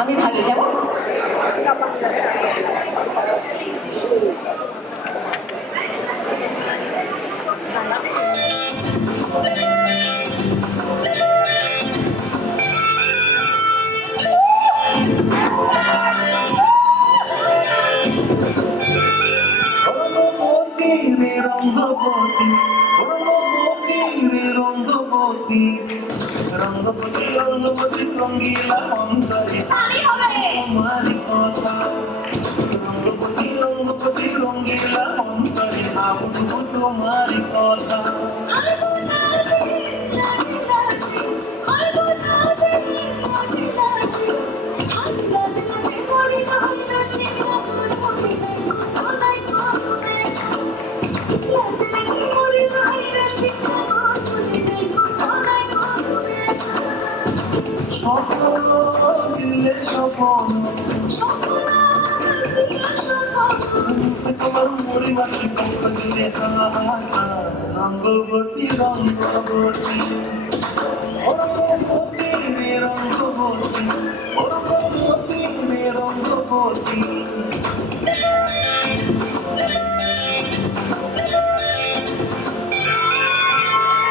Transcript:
আমি ভাগি কেমন? রঙ্গপতি রঙ্গপতি রঙ্গপতি রঙ্গিলা অন্তরে তোমারি কথা রঙ্গপতি রঙ্গপতি রঙ্গিলা অন্তরে ভাববো তোমারি কথা স্বপ্ন দিলে স্বপন তোমার পরিবাসী পক্ষ দিলে রঙ্গবতী রঙ্গবতী রঙ্গবতী রে রঙ্গবতী রঙ্গবতী রে রঙ্গবতী